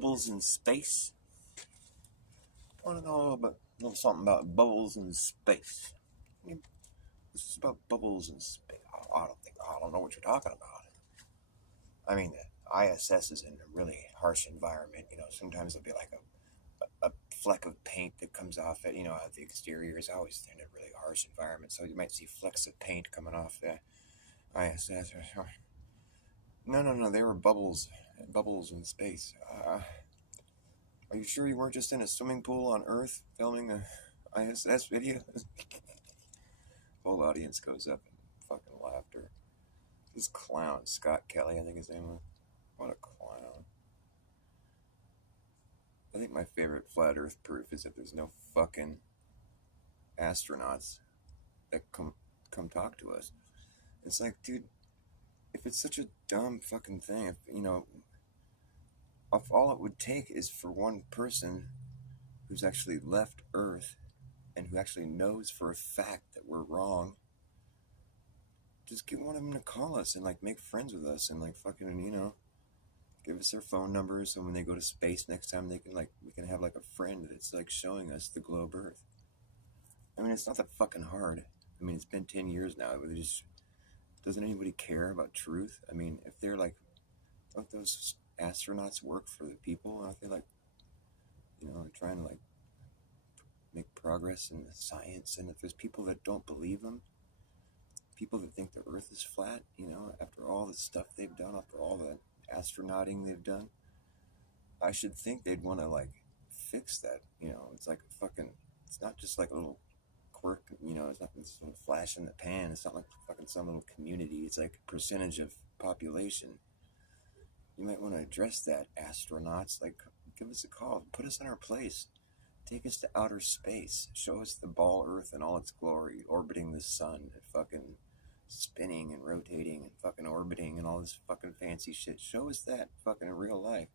Bubbles in space. Want to know a little something about bubbles in space? This is about bubbles in space. I don't know what you're talking about. I mean, the ISS is in a really harsh environment. Sometimes there'll be like a fleck of paint that comes off it. At the exterior is always in a really harsh environment, so you might see flecks of paint coming off the ISS. No, they were bubbles in space. Are you sure you weren't just in a swimming pool on Earth filming a ISS video? Whole audience goes up in fucking laughter. This clown, Scott Kelly, I think his name was. What a clown. I think my favorite flat Earth proof is that there's no fucking astronauts that come talk to us. It's like, dude, if it's such a dumb fucking thing, if all it would take is for one person who's actually left Earth and who actually knows for a fact that we're wrong, just get one of them to call us and like make friends with us and like fucking, give us their phone numbers, so when they go to space next time we can have like a friend that's like showing us the globe Earth. I mean, it's not that fucking hard. I mean, it's been 10 years now. Doesn't anybody care about truth? I mean, if they're like, don't those astronauts work for the people? Aren't they like, they're trying to like make progress in the science? And if there's people that don't believe them, people that think the Earth is flat, after all the stuff they've done, after all the astronauting they've done, I should think they'd want to like fix that. It's like it's not just like a little quirk, it's not some flash in the pan. It's not like fucking some little community. It's like a percentage of population. You might want to address that, astronauts. Like, give us a call, put us in our place, take us to outer space, show us the ball Earth in all its glory, orbiting the sun, and fucking spinning and rotating and fucking orbiting and all this fucking fancy shit. Show us that fucking in real life.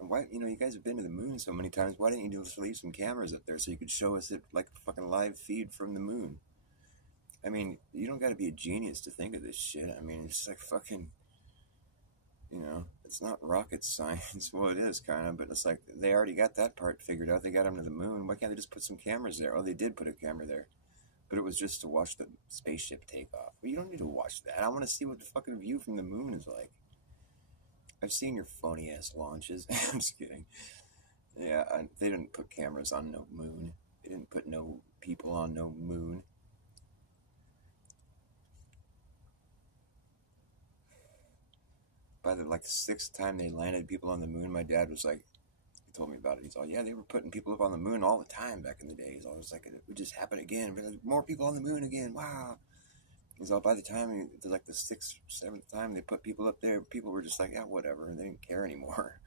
And why, you guys have been to the moon so many times. Why didn't you just leave some cameras up there so you could show us it like a fucking live feed from the moon? I mean, you don't got to be a genius to think of this shit. I mean, it's like fucking, it's not rocket science. Well, it is kind of, but it's like they already got that part figured out. They got them to the moon. Why can't they just put some cameras there? Oh, they did put a camera there, but it was just to watch the spaceship take off. Well, you don't need to watch that. I want to see what the fucking view from the moon is like. I've seen your phony ass launches. I'm just kidding. Yeah, they didn't put cameras on no moon. They didn't put no people on no moon. By the sixth time they landed people on the moon, my dad was like, he told me about it. He's all, yeah, they were putting people up on the moon all the time back in the day. He's always like, it would just happen again. But more people on the moon again. Wow. He's all, by the time like the sixth, seventh time they put people up there, people were just like, yeah, whatever. They didn't care anymore.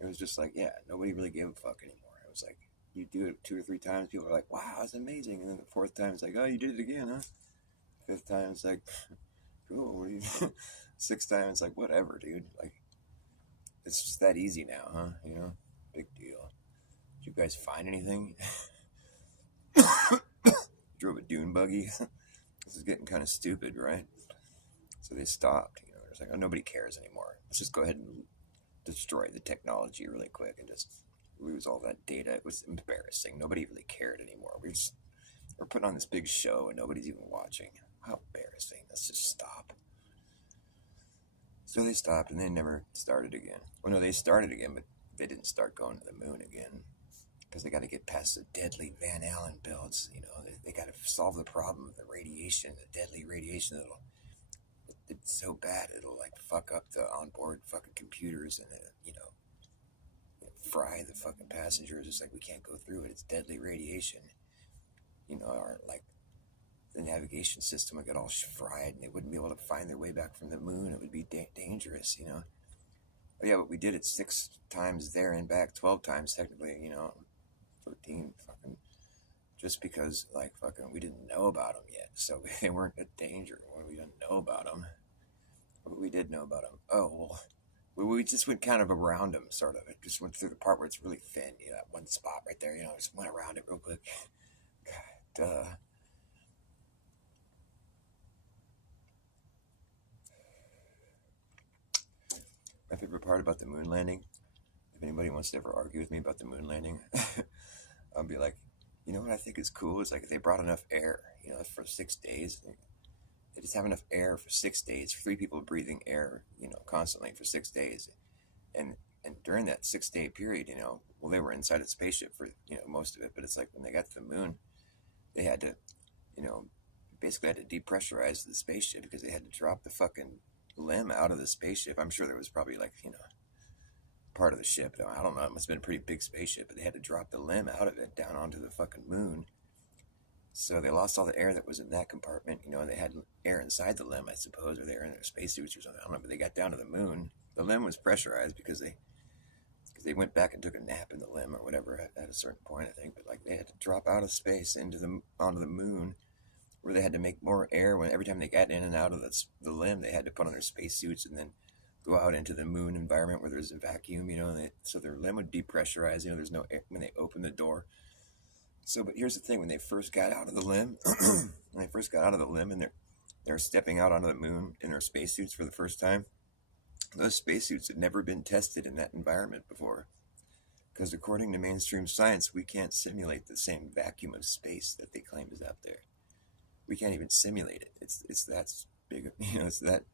It was just like, yeah, nobody really gave a fuck anymore. It was like, you do it 2 or 3 times, people are like, wow, that's amazing. And then the 4th time, it's like, oh, you did it again, huh? 5th time, it's like, cool. What are you 6th time, it's like, whatever, dude. Like, it's just that easy now, huh? Big deal. Did you guys find anything? Drove a dune buggy. This is getting kind of stupid, right? So they stopped. There's like, oh, nobody cares anymore. Let's just go ahead and destroy the technology really quick and just lose all that data. It was embarrassing. Nobody really cared anymore. We're putting on this big show and nobody's even watching. How embarrassing. Let's just stop. So they stopped and they never started again. Well, no, they started again, but they didn't start going to the moon again because they got to get past the deadly Van Allen belts. They got to solve the problem of the radiation, the deadly radiation it's so bad it'll like fuck up the onboard fucking computers and fry the fucking passengers. It's like we can't go through it. It's deadly radiation. Or like the navigation system would get all fried and they wouldn't be able to find their way back from the moon. It would be dangerous, Oh, yeah, but we did it 6 times there and back, 12 times technically, 13 fucking, just because like fucking we didn't know about them yet. So they weren't a danger when we didn't know about them. But we did know about them. Oh, well, we just went kind of around them, sort of. It just went through the part where it's really thin, that one spot right there, just went around it real quick. God, duh. My favorite part about the moon landing, if anybody wants to ever argue with me about the moon landing, I'll be like, you know what I think is cool is like if they brought enough air, for 6 days. They just have enough air for 6 days, 3 people breathing air, constantly for 6 days. And during that 6 day period, well, they were inside a spaceship for, most of it, but it's like when they got to the moon, they had to, basically had to depressurize the spaceship because they had to drop the fucking limb out of the spaceship. I'm sure there was probably like, part of the ship. I don't know. It must have been a pretty big spaceship, but they had to drop the limb out of it down onto the fucking moon. So they lost all the air that was in that compartment, and they had air inside the limb, I suppose, or they were in their spacesuits or something. I don't know, but they got down to the moon. The limb was pressurized because they went back and took a nap in the limb or whatever at a certain point, I think. But like they had to drop out of space onto the moon, where they had to make more air when every time they got in and out of the limb, they had to put on their spacesuits and then go out into the moon environment where there's a vacuum, so their limb would depressurize. There's no air when they open the door. So, but here's the thing: when they first got out of the limb, and they're stepping out onto the moon in their spacesuits for the first time, those spacesuits had never been tested in that environment before, because according to mainstream science, we can't simulate the same vacuum of space that they claim is out there. We can't even simulate it. It's that big, it's that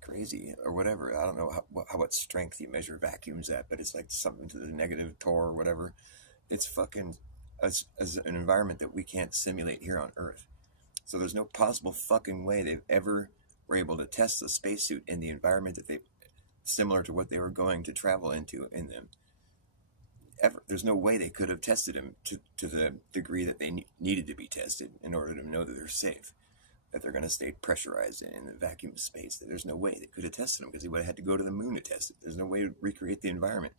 crazy or whatever. I don't know what strength you measure vacuums at, but it's like something to the negative torr or whatever. It's fucking as an environment that we can't simulate here on Earth. So there's no possible fucking way they've ever were able to test a spacesuit in the environment that similar to what they were going to travel into in them. Ever. There's no way they could have tested them to the degree that they needed to be tested in order to know that they're safe, that they're going to stay pressurized in the vacuum of space. That there's no way they could have tested them because they would have had to go to the moon to test it. There's no way to recreate the environment.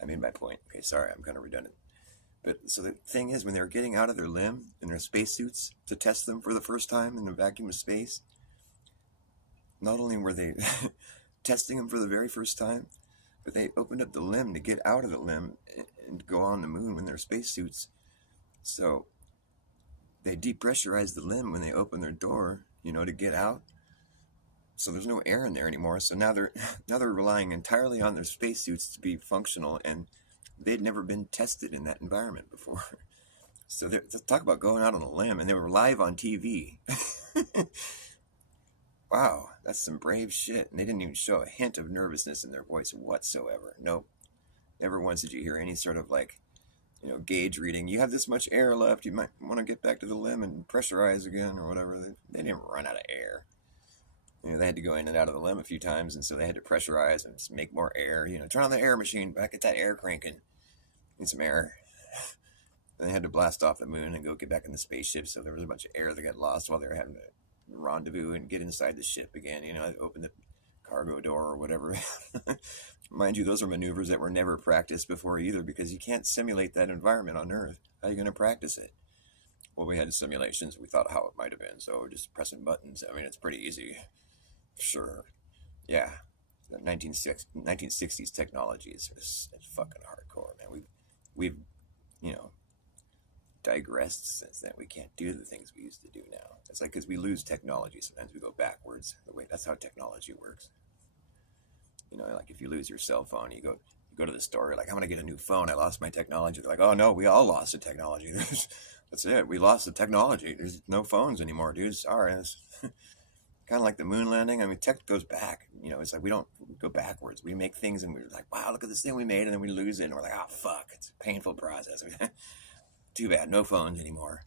I made my point. Okay, sorry, I'm kind of redundant. But so the thing is, when they were getting out of their limb in their spacesuits to test them for the first time in the vacuum of space, not only were they testing them for the very first time, but they opened up the limb to get out of the limb and go on the moon in their spacesuits. So they depressurized the limb when they opened their door, to get out. So there's no air in there anymore. So now they're relying entirely on their spacesuits to be functional, and they'd never been tested in that environment before. So talk about going out on a limb, and they were live on TV. Wow, that's some brave shit. And they didn't even show a hint of nervousness in their voice whatsoever. Nope. Never once did you hear any sort of gauge reading. You have this much air left. You might want to get back to the limb and pressurize again or whatever. They didn't run out of air. They had to go in and out of the limb a few times, and so they had to pressurize and just make more air. Turn on the air machine, back at that air cranking. Need some air. Then they had to blast off the moon and go get back in the spaceship, so there was a bunch of air that got lost while they were having to rendezvous and get inside the ship again. Open the cargo door or whatever. Mind you, those are maneuvers that were never practiced before either, because you can't simulate that environment on Earth. How are you going to practice it? Well, we had simulations. We thought how it might have been, so we're just pressing buttons. I mean, it's pretty easy. Sure. Yeah. The 1960s technology is fucking hardcore, man. We've digressed since then. We can't do the things we used to do now. It's like because we lose technology, sometimes we go backwards. That's how technology works. Like if you lose your cell phone, you go to the store, you're like, I'm gonna get a new phone. I lost my technology. They're like, oh no, we all lost the technology. That's it. We lost the technology. There's no phones anymore, dude. Sorry. It's kind of like the moon landing. I mean, tech goes back. It's like we don't go backwards. We make things and we're like, wow, look at this thing we made, and then we lose it, and we're like, oh fuck, it's a painful process. Too bad, no phones anymore.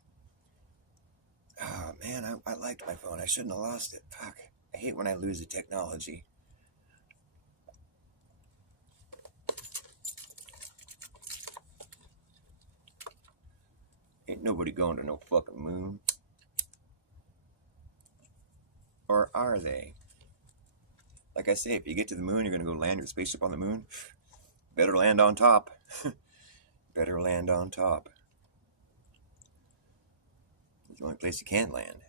Oh man, I liked my phone. I shouldn't have lost it. Fuck. I hate when I lose the technology. Ain't nobody going to no fucking moon. Or are they? Like I say, if you get to the moon, you're going to go land your spaceship on the moon. Better land on top. Better land on top. It's the only place you can land.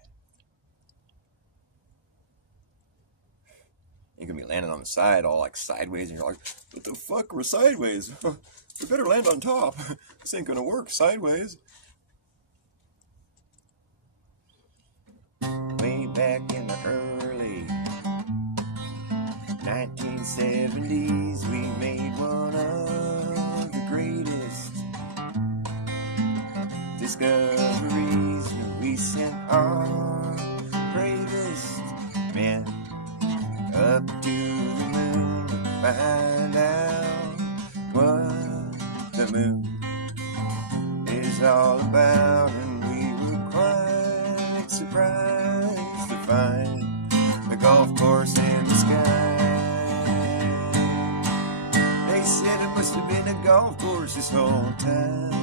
You're going to be landing on the side, all like sideways, and you're like, what the fuck? We're sideways. We better land on top. This ain't going to work sideways. Way back in the early 1970s, we made one of discoveries, and we sent our bravest men up to the moon to find out what the moon is all about. And we were quite surprised to find the golf course in the sky. They said it must have been a golf course this whole time.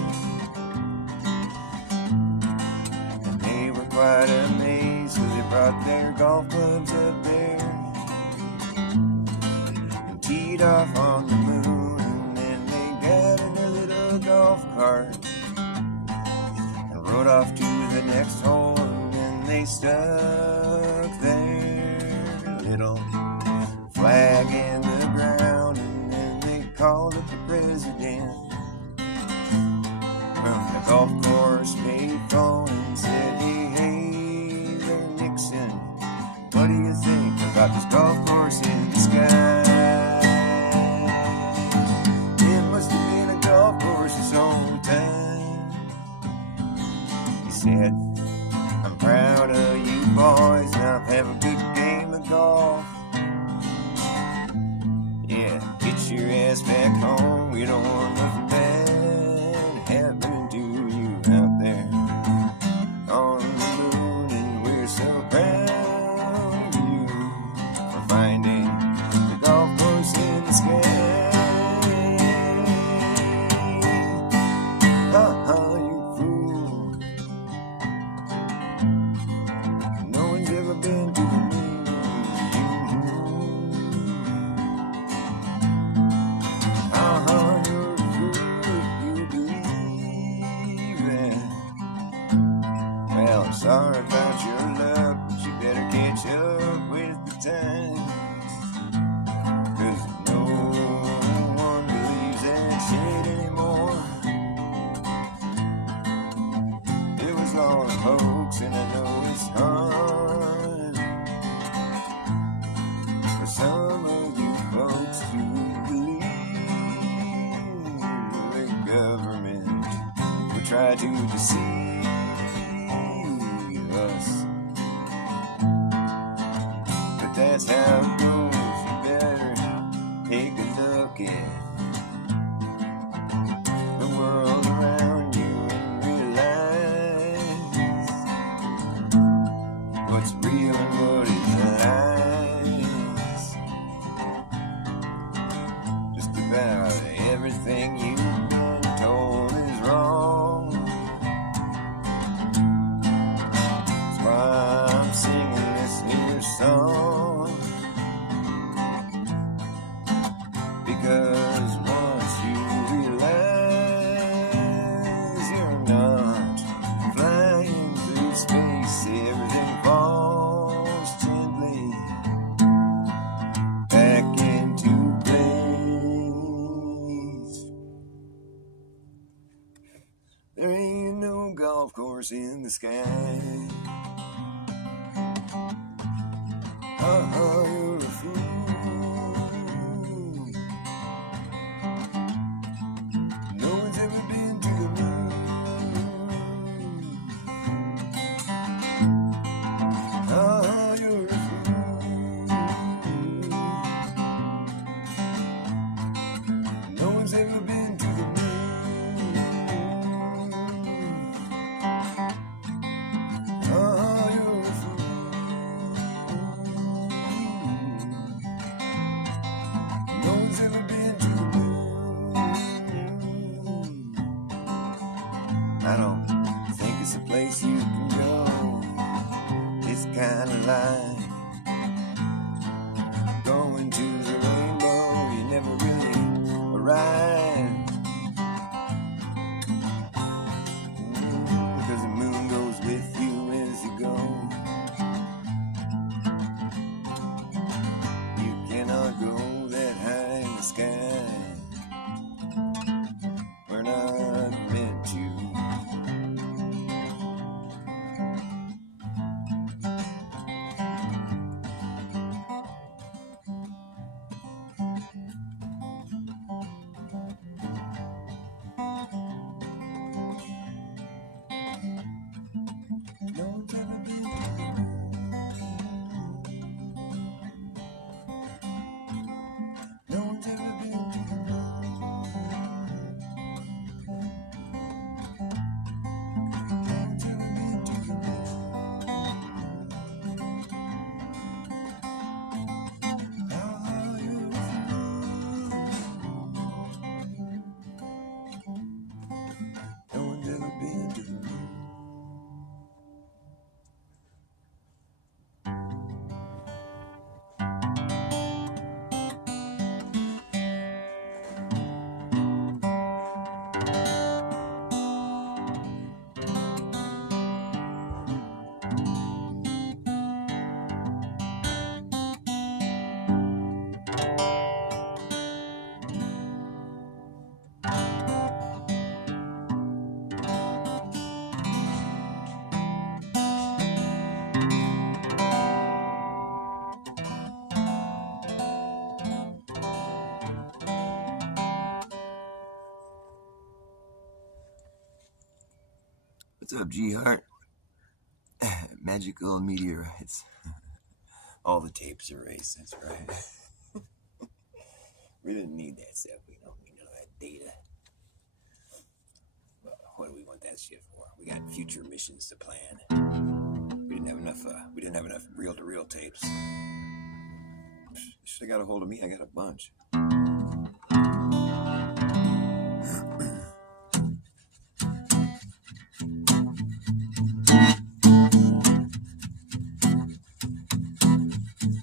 And they were quite amazed, so they brought their golf clubs up there and teed off on the moon. And then they got in their little golf cart and rode off to the next hole. And then they stuck their little flag in the ground, and then they called up the president from the golf course payphone and said, hey there, Nixon, what do you think about this golf course in the sky? It must have been a golf course its own time. He said, I'm proud of you boys, now have a good game of golf. Yeah, get your ass back home, we don't want nothing bad happening to you out there on the moon. And we're so proud of you for finding the golf course in the sky. Ha-ha, you fool. No one's ever been to the moon. Ha-ha, you're a fool if you believe it. Well, I'm sorry about your luck, but you better catch up with the times, 'cause no one believes that shit anymore. It was all a hoax, and I know it's hard for some of you folks to believe the government will try to deceive us. But that's how it goes. You better take a look at the world around you and realize what's real and what is lies. Just about everything you've been told is wrong. That's why I'm singing this here song, because once you realize you're not flying through space, everything falls gently back into place. There ain't no golf course in the sky. Ha-ha, you're a fool. No one's ever been to the moon. Ha-ha, you're a fool. No one's ever been to the moon. Ha-ha, you're a fool. No one's ever been to the moon. I don't think it's a place you can go. It's kind of like going to the rainbow. You never really arrive. Because the moon goes with you as you go. You cannot go that high in the sky. We're not meant to. up, G-Heart? Magical meteorites. All the tapes erased, that's right. We didn't need that stuff. We don't need none of that data. Well, what do we want that shit for? We got future missions to plan. We didn't have enough reel-to-reel tapes. You should have got a hold of me. I got a bunch.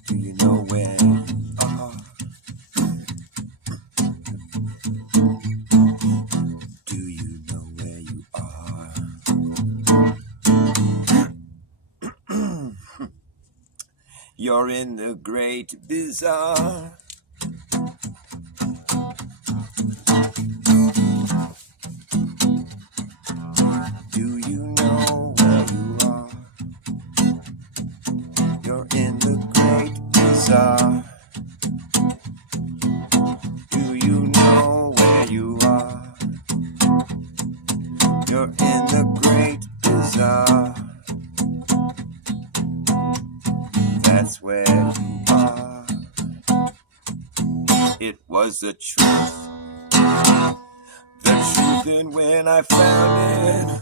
Do you know where you are? Do you know where you are? You're in the great bazaar. Do you know where you are? You're in the great bazaar. Do you know where you are? You're in the great bazaar. That's where you are. It was the truth. The truth, and when I found it.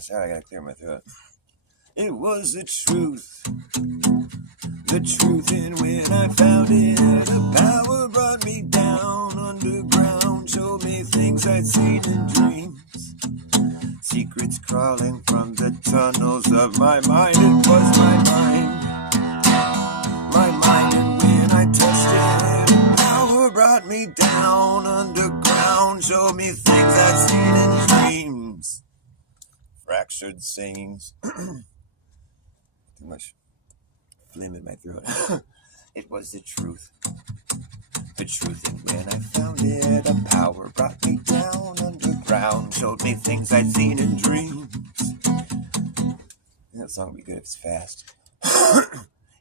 Sorry, I gotta clear my throat. It was the truth. The truth, and when I found it, a power brought me down underground, showed me things I'd seen in dreams. Secrets crawling from the tunnels of my mind. It was my mind. My mind, and when I touched it, a power brought me down underground, showed me things I'd seen in dreams. Fractured sayings. Too much phlegm in my throat. It was the truth. The truth, and when I found it, a power brought me down underground, showed me things I'd seen in dreams. That song would be good if it's fast.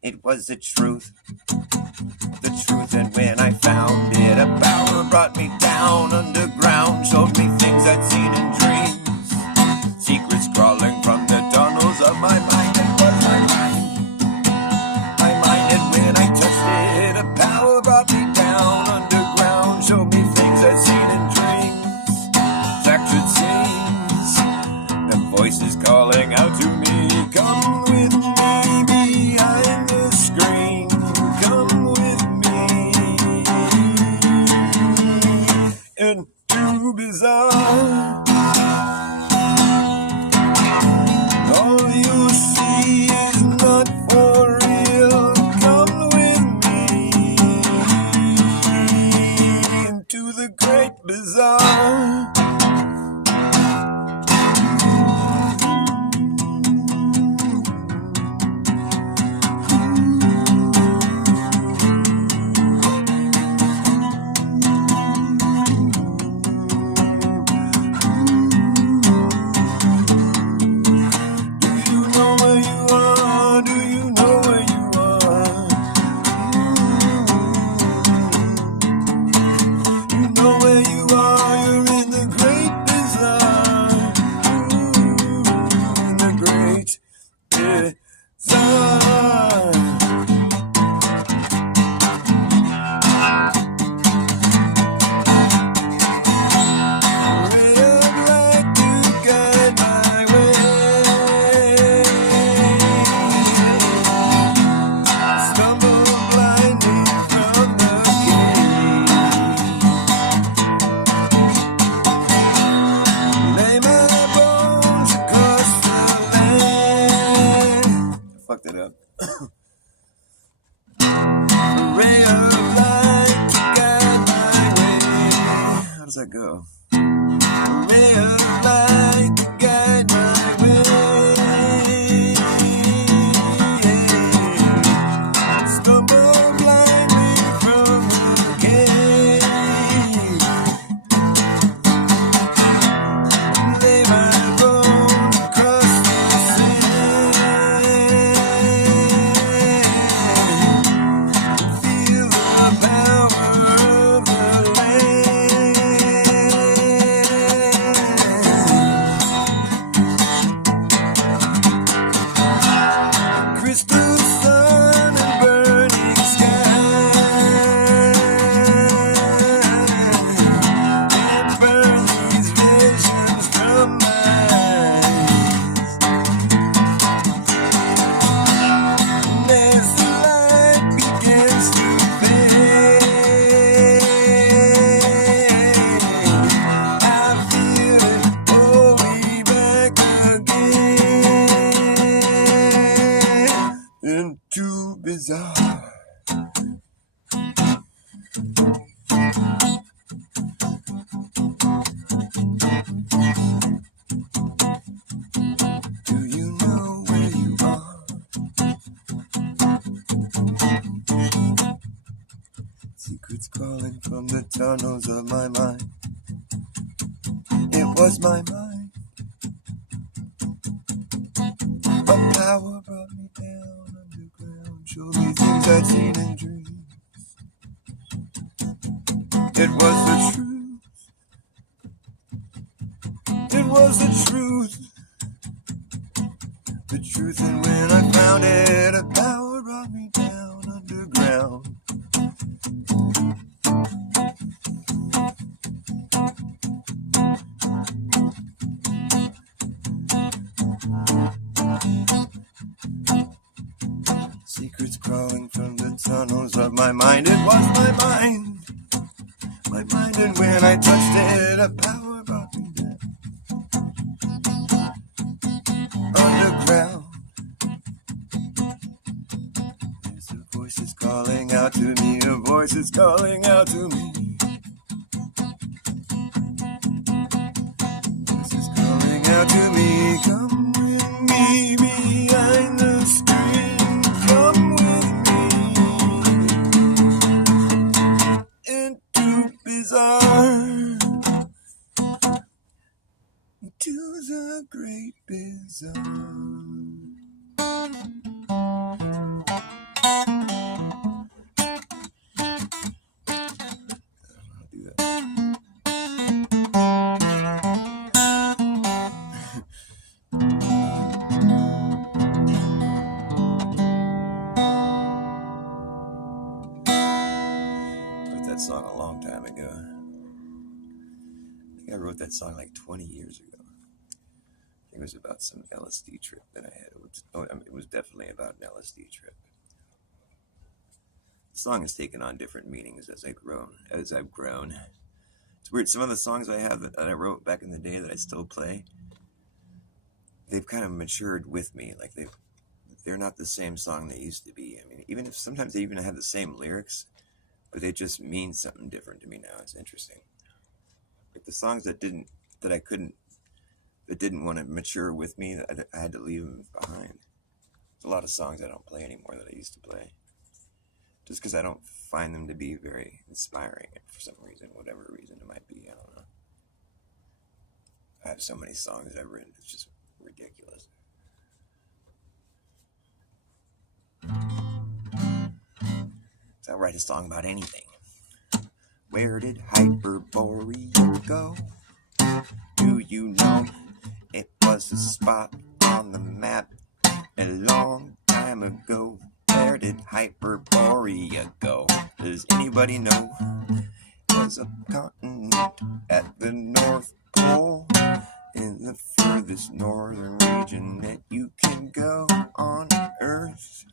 It was the truth. The truth, and when I found it, a power brought me down underground, showed me things I'd seen in dreams. Secrets crawling from the tunnels of my mind. It was my mind. My mind, and when I touched it, a power brought me down underground, showed me things I'd seen in dreams. Fractured scenes, the voices calling out to me. Come with me behind the screen. Come with me into bizarre. All you see is not for real. Come with me into the great bazaar. bizarre. Do you know where you are? Secrets crawling from the tunnels of my mind. It was my mind. But power brought me down underground, showed me things I'd seen in dreams. It was the truth. It was the truth. The truth, and when I found it, a power brought me down underground. Secrets crawling from the tunnels of my mind. It was my mind. My mind, and when I touched it, a power brought me down underground. There's a voice is calling out to me. A voice is calling out to me. Voice is calling out to me. Come with me behind the screen. Come with me into bizarre. To the great bizarre. Do that. Wrote that song a long time ago. I think I wrote that song like 20 years ago. I think it was about some LSD trip that I had. It was definitely about an LSD trip. The song has taken on different meanings as I've grown. It's weird. Some of the songs I have that I wrote back in the day that I still play, they've kind of matured with me. Like they're not the same song they used to be. I mean, even if sometimes they even have the same lyrics, but they just mean something different to me now. It's interesting. Like the songs that didn't want to mature with me, I had to leave them behind. There's a lot of songs I don't play anymore that I used to play, just because I don't find them to be very inspiring for some reason, whatever reason it might be. I don't know. I have so many songs I've written, it's just ridiculous. So I'll write a song about anything. Where did Hyperborea go? Do you know? It was a spot on the map a long time ago. Where did Hyperborea go? Does anybody know? It was a continent at the North Pole, in the furthest northern region that you can go on Earth.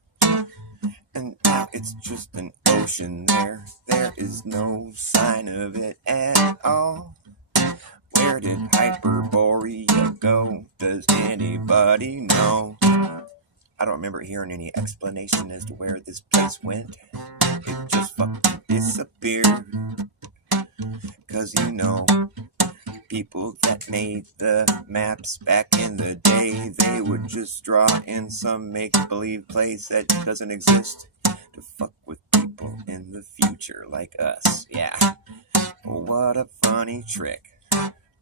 And now it's just an ocean there. There is no sign of it at all. Where did Hyperborea go? Does anybody know? I don't remember hearing any explanation as to where this place went. It just fucking disappeared. 'Cause you know, people that made the maps back in the day, they would just draw in some make-believe place that doesn't exist to fuck with people in the future like us. Yeah. What a funny trick.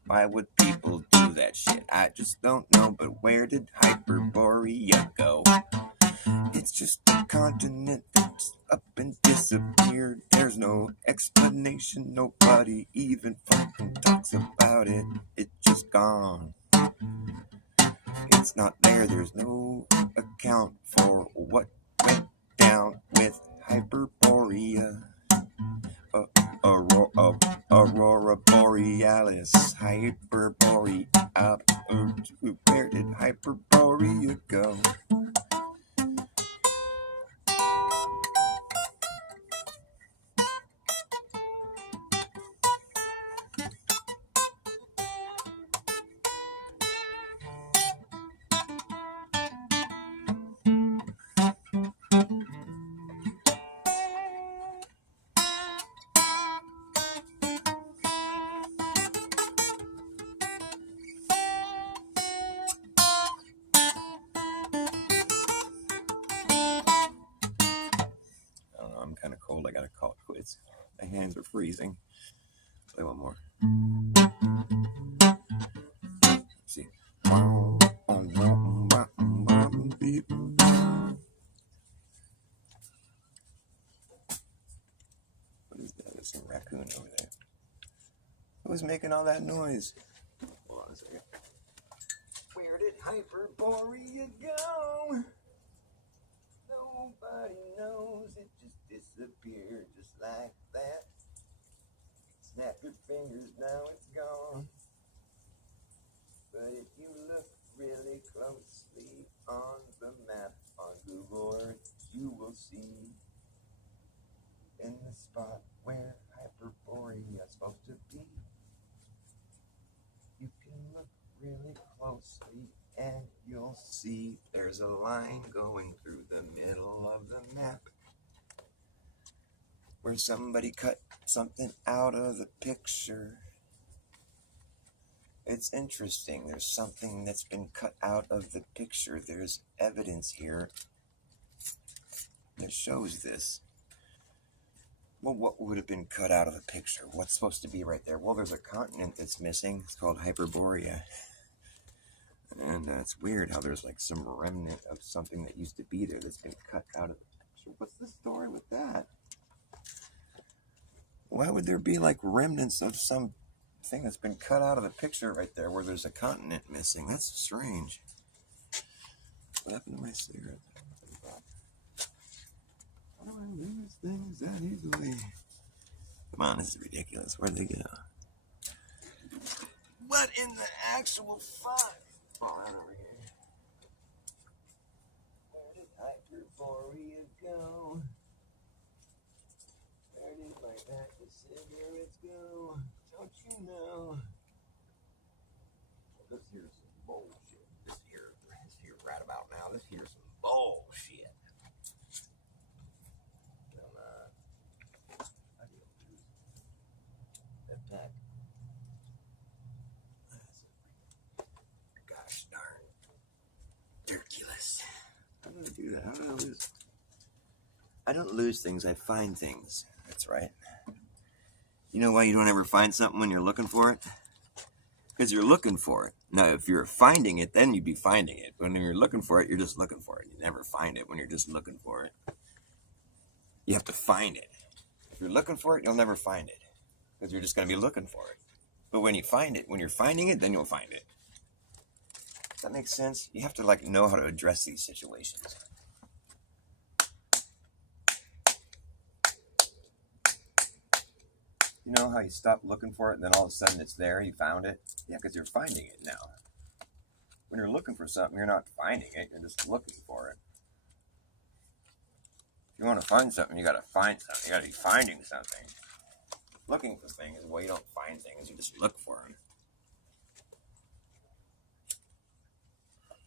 Why would people do that shit? I just don't know, but where did Hyperborea go? It's just a continent that's up and disappeared. There's no explanation, nobody even fucking talks about it. It's just gone. It's not there, there's no account for what went down with Hyperborea. Aurora Borealis, Hyperborea. Where did Hyperborea go? My hands are freezing. Play one more. Let's see. What is that? There's some raccoon over there. Who's making all that noise? Hold on a second. Where did Hyperborea go? Nobody knows. It just disappeared just like that. Snap your fingers, now it's gone. But if you look really closely on the map on Google Earth, you will see in the spot where Hyperborea is supposed to be. You can look really closely and you'll see there's a line going through the middle of the map where somebody cut something out of the picture. It's interesting. There's something that's been cut out of the picture. There's evidence here that shows this. Well, what would have been cut out of the picture? What's supposed to be right there? Well, there's a continent that's missing. It's called Hyperborea. And it's weird how there's like some remnant of something that used to be there that's been cut out of the picture. What's the story with that? Why would there be like remnants of some thing that's been cut out of the picture right there where there's a continent missing? That's strange. What happened to my cigarette? How do I lose things that easily? Come on, this is ridiculous. Where'd they go? What in the actual fuck? Oh, right over here. Where did Hyperborea go? Where did my pack of cigarettes go? Don't you know? Well, this here's some bullshit. This here right about now. This here's some bullshit. Come on. How do you lose that pack? Gosh darn. Ridiculous. How do I do that? How do I lose? I don't lose things. I find things. That's right. You know why you don't ever find something when you're looking for it? Because you're looking for it. Now, if you're finding it, then you'd be finding it. When you're looking for it, you're just looking for it. You never find it when you're just looking for it. You have to find it. If you're looking for it, you'll never find it. Because you're just going to be looking for it. But when you find it, when you're finding it, then you'll find it. Does that make sense? You have to like know how to address these situations. You know how you stop looking for it and then all of a sudden it's there, you found it? Yeah, because you're finding it now. When you're looking for something, you're not finding it, you're just looking for it. If you want to find something, you got to find something. You got to be finding something. Looking for things, well, you don't find things, you just look for them.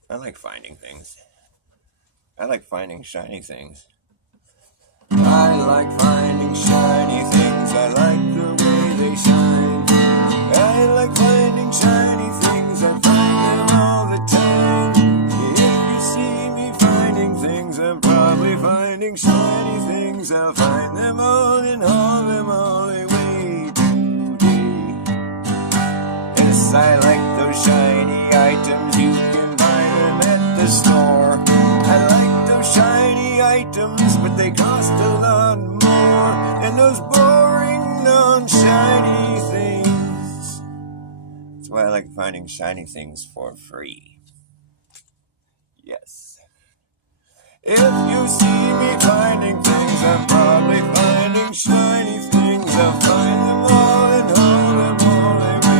I like finding things. I like finding shiny things. I like finding shiny things. I like the way they shine. I like finding shiny things. I find them all the time. If you see me finding things, I'm probably finding shiny things. I'll find them all and haul them all away today. Yes, I like those shiny items. You can buy them at the store. I like those shiny items, but they cost a lot more than those boring, non-shiny things. That's why I like finding shiny things for free. Yes. If you see me finding things, I'm probably finding shiny things. I'll find them all and haul them all away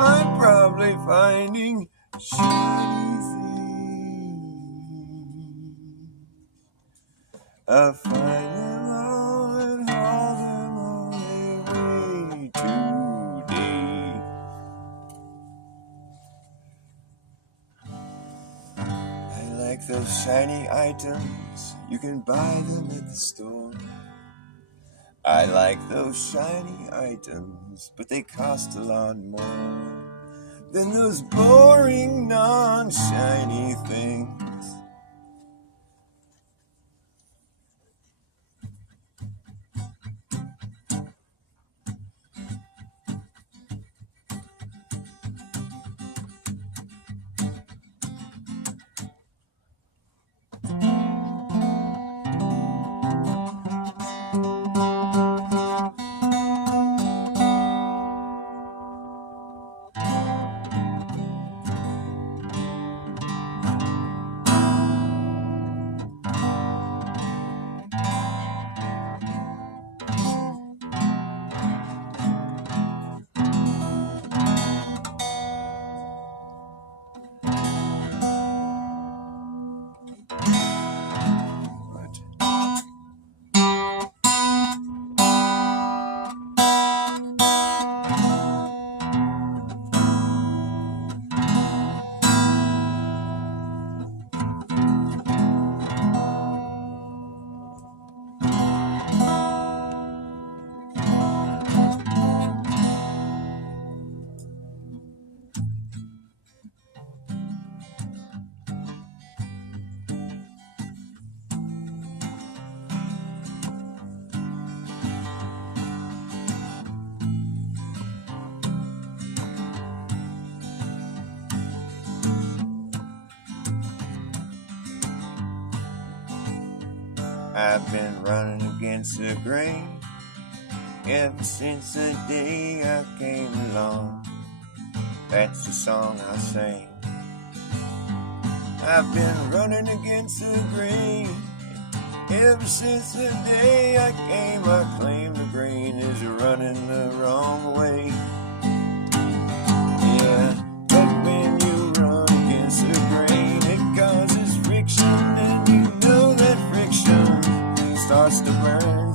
I'm probably finding shiny things. I'll find them all and haul them all away today. shiny items, you can buy them at the store. I like those shiny items, but they cost a lot more than those boring, non-shiny things. I've been running against the grain ever since the day I came along. That's the song I sing. I've been running against the grain ever since the day I came. I claim the grain is running the wrong way. Yeah, but when you run against the grain, it causes friction, and you know that friction starts to burn.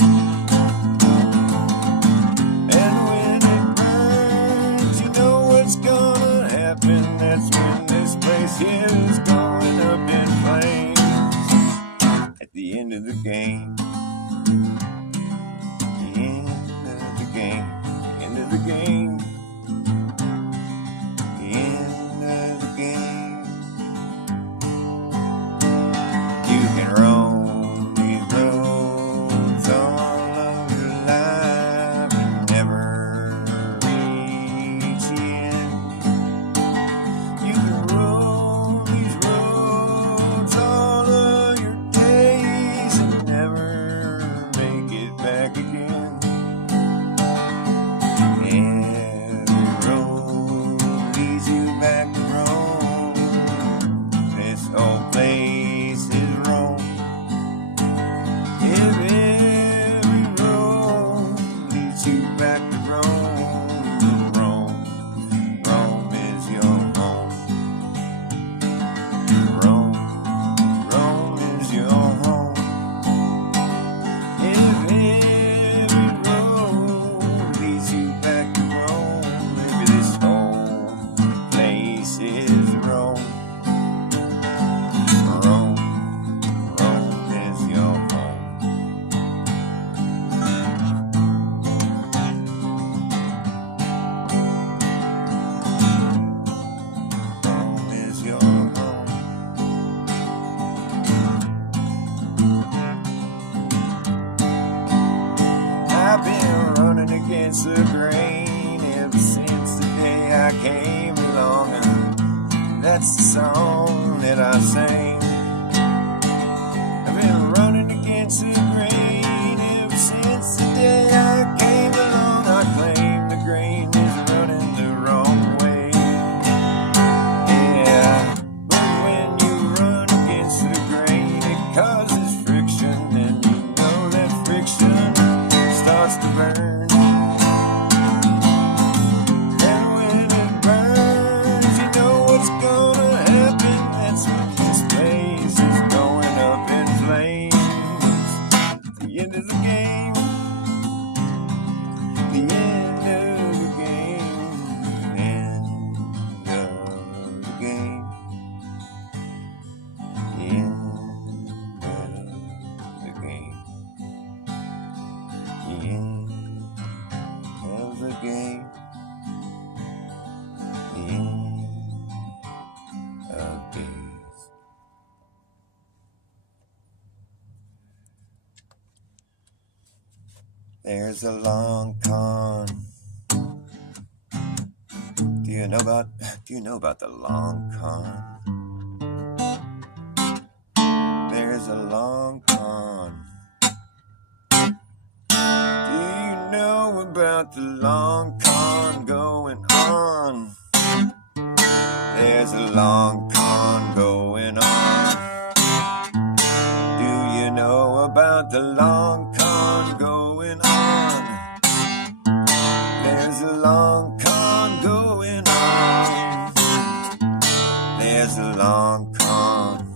And when it burns, you know what's gonna happen. That's when this place here is going up in flames. At the end of the game, the end of the game, the end of the game, the end of the game. You can roam these roads all of your life and never reach the end. You can roam these roads all of your days and never make it back again. Every road leads you back to Rome. This whole place is Rome. Every road leads you back to Rome. Rome, Rome is your home. Rome, Rome is your home. Every road leads you back to Rome. Maybe this whole place is Rome. Rome, Rome is your home. Rome is your home. I've been running against the grain ever since the day I came along, and that's the song that I sing. I've been running against the grain ever since the day I came along. I claim the grain is running the wrong way. Yeah, but when you run against the grain, it causes friction, and you know that friction starts to burn. And when it burns, you know what's gonna happen. That's when this place is going up in flames. The end of the game. The end of the game. End of the game. The end end of the game. The end of days. There's a long con. Do you know about the long con? There's a long con. Do you know about the long con going on? There's a long con going on. Do you know about the long con going on? There's a long con going on. There's a long con.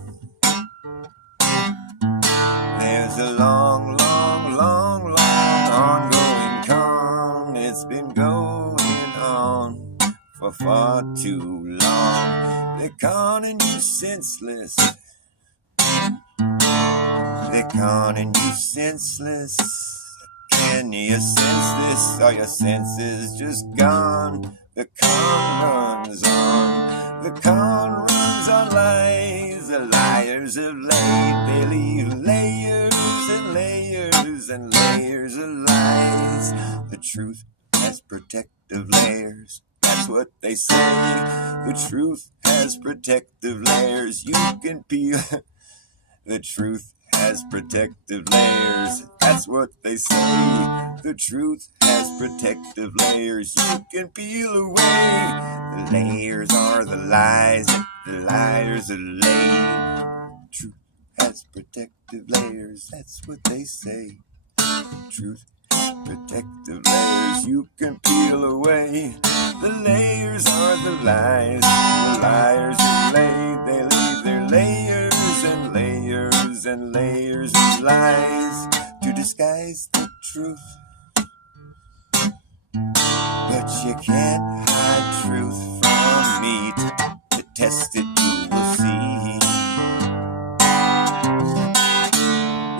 There's a long, long, long, long ongoing con. It's been going on for far too long. They're conning you senseless. They're conning you senseless. Can you sense this? Are your senses just gone? The con runs on. The con runs on lies. The liars have laid. They leave layers and layers and layers of lies. The truth has protective layers. That's what they say. The truth has protective layers. You can peel. The truth has protective layers. That's what they say. The truth has protective layers. You can peel away. The layers are the lies. The liars are laid. Truth has protective layers. That's what they say. Truth has protective layers. You can peel away. The layers are the lies. The liars are laid. They leave their layers and layers and layers of lies to disguise the truth. But you can't hide truth from me. To test it, you will see.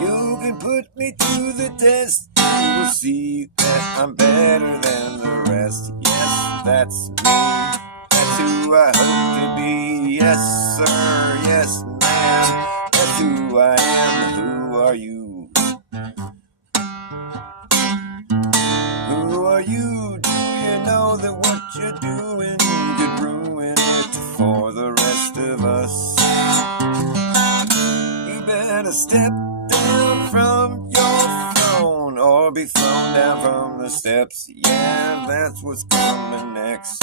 You can put me to the test. You will see that I'm better than the rest. Yes, that's me. That's who I hope to be. Yes, sir. Yes, ma'am. That's who I am. Who are you? Who are you? Do you know that what you're doing could ruin it for the rest of us? You better step down from your throne or be thrown down from the steps. Yeah, that's what's coming next.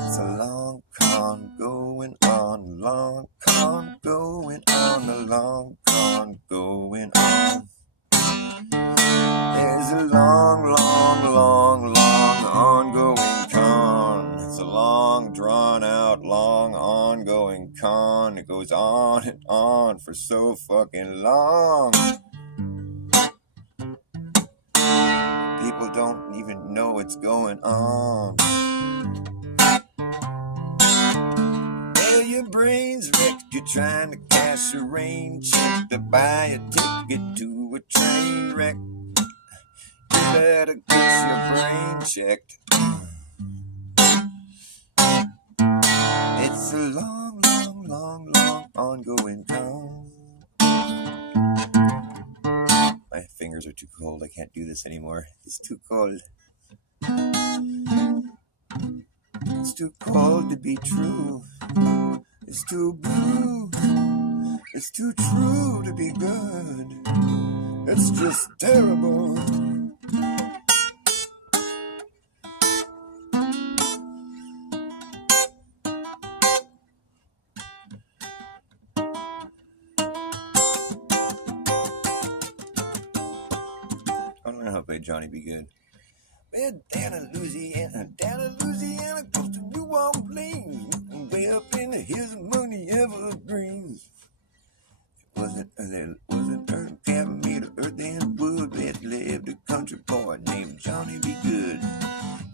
It's a long con going on, long con going on, a long con going on. There's a long, long, long, long ongoing con. It's a long, drawn out, long ongoing con. It goes on and on for so fucking long. People don't even know what's going on. Well, your brain's wrecked. You're trying to cash a rain check to buy a ticket to a train wreck. You better get your brain checked. It's a long, long, long, long ongoing con. My fingers are too cold. I can't do this anymore. It's too cold. It's too cold to be true. It's too blue. It's too true to be good. It's just terrible. I don't know how to play Johnny Be Good. Well, down in Louisiana, close to New Orleans, way up in the hills among the evergreens. There wasn't earth, cabin made of earth and wood. There lived a country boy named Johnny Be Good.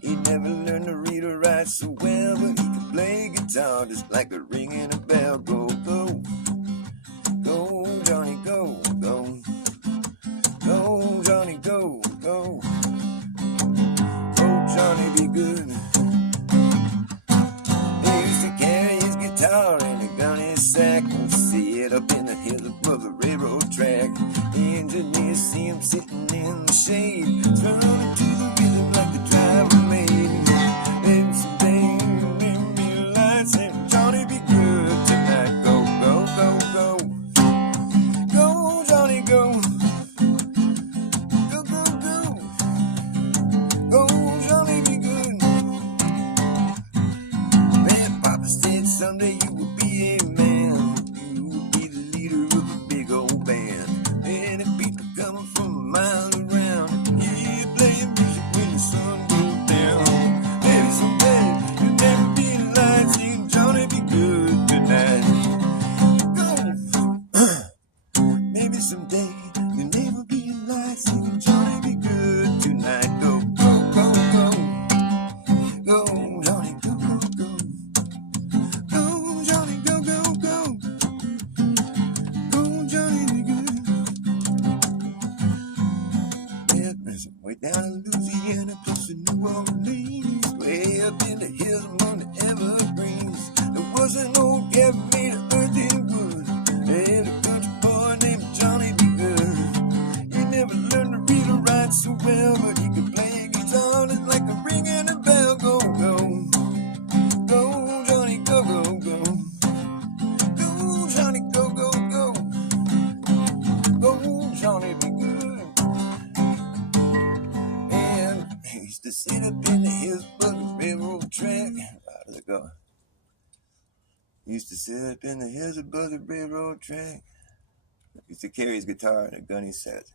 He never learned to read or write so well, but he could play guitar just like a ringing a bell. Go, go, go, Johnny, go, go. Go, Johnny, engineer, see him sitting in the shade, strumming to the rhythm like the driver made. And someday you realize that Johnny, be good tonight. Go, go, go, go. Go, Johnny, go. Go, go, go. Go, Johnny, be good. Man, Papa said someday you will be a man. You will be the leader of a big old band. Many people coming from a mile around. Yeah, playing music when the sun goes down. Maybe someday you'll never be in line singing Johnny, be good tonight. Go. Maybe someday you'll never be in line singing Johnny, be good tonight. Go, go, go, go. Go, Johnny, go, go, go. Go, Johnny, go, go, go. Go, Johnny, be good. Yeah, way down in Louisiana, close to New Orleans, way up in the hills among the evergreens, there was an old cabin made of earth and wood, and a country boy named Johnny be good. He never learned to read or write so well, but he could play a guitar just like a ringing a bell. Go, go. Go, Johnny, go, go, go. Go, Johnny, go, go, go. Go, Johnny, be good. And he used to sit up in the hills by the railroad track. How does it go? He used to sit up in the hills above the railroad track. He used to carry his guitar in a gunny sack.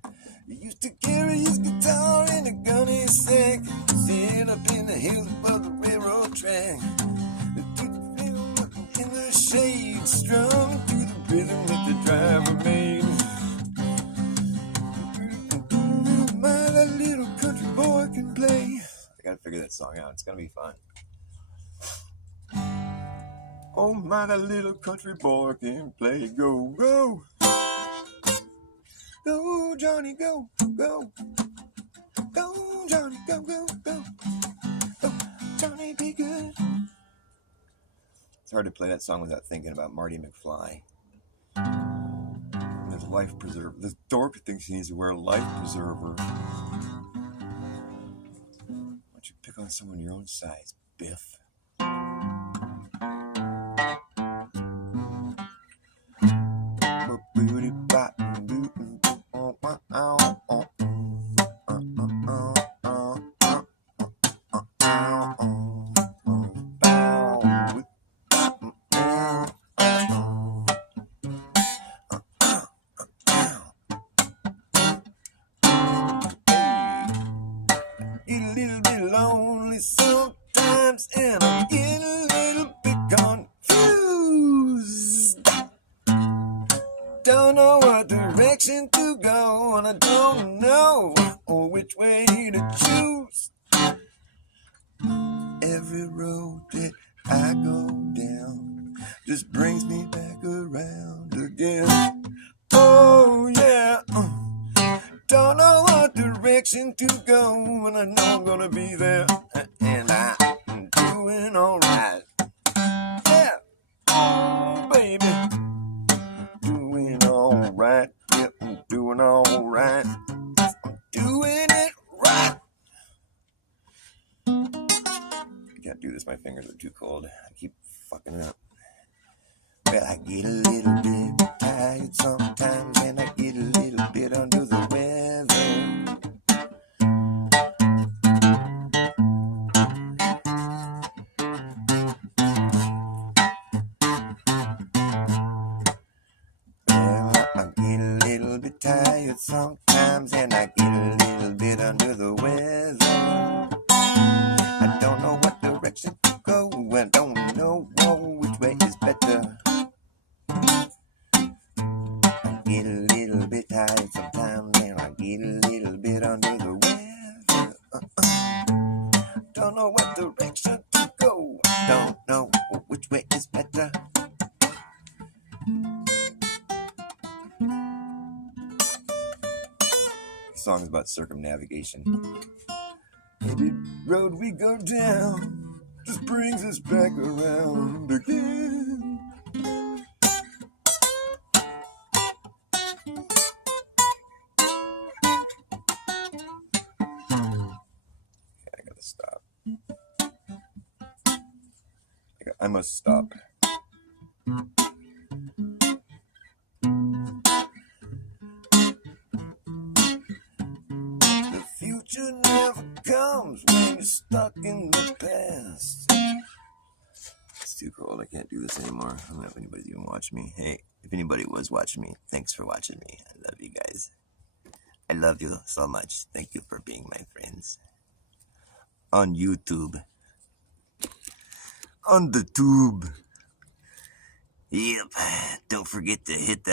He used to carry his guitar in a gunny sack. Sit up in the hills above the railroad track. In the shade, strum to the rhythm that the driver made. My that little country boy can play. I gotta figure that song out. It's gonna be fun. Oh, my that little country boy can play. Go, go. Go, Johnny, go, go. Go, Johnny, go, go, go. Go, Johnny, be good. It's hard to play that song without thinking about Marty McFly. His life preserver. This dork thinks he needs to wear a life preserver. Why don't you pick on someone your own size, Biff? Get a little bit lonely sometimes, and I get a little bit confused. Don't know what direction to go, and I don't know which way to choose. Every road that I go down just brings me back around again. Oh yeah. Don't know what direction to go, and I know I'm gonna be there, and I'm doing alright. Yeah, oh baby, doing alright. Yep, I'm doing alright. I'm doing it right. I can't do this, my fingers are too cold. I keep fucking it up. Well, I get a little bit tired sometimes, and I get a little bit under the weather. Well, I get a little bit tired sometimes, and I get a little bit under the weather. I don't know what direction to go, I don't know which way is better. Get a little bit tired sometimes, and I get a little bit under the weather. Don't know what direction to go. Don't know which way is better. The song is about circumnavigation. Every road we go down just brings us back around again. I must stop. The future never comes when you're stuck in the past. It's too cold. I can't do this anymore. I don't know if anybody's even watching me. Hey, if anybody was watching me, thanks for watching me. I love you guys. I love you so much. Thank you for being my friends. On YouTube. On the tube. Yep. Don't forget to hit that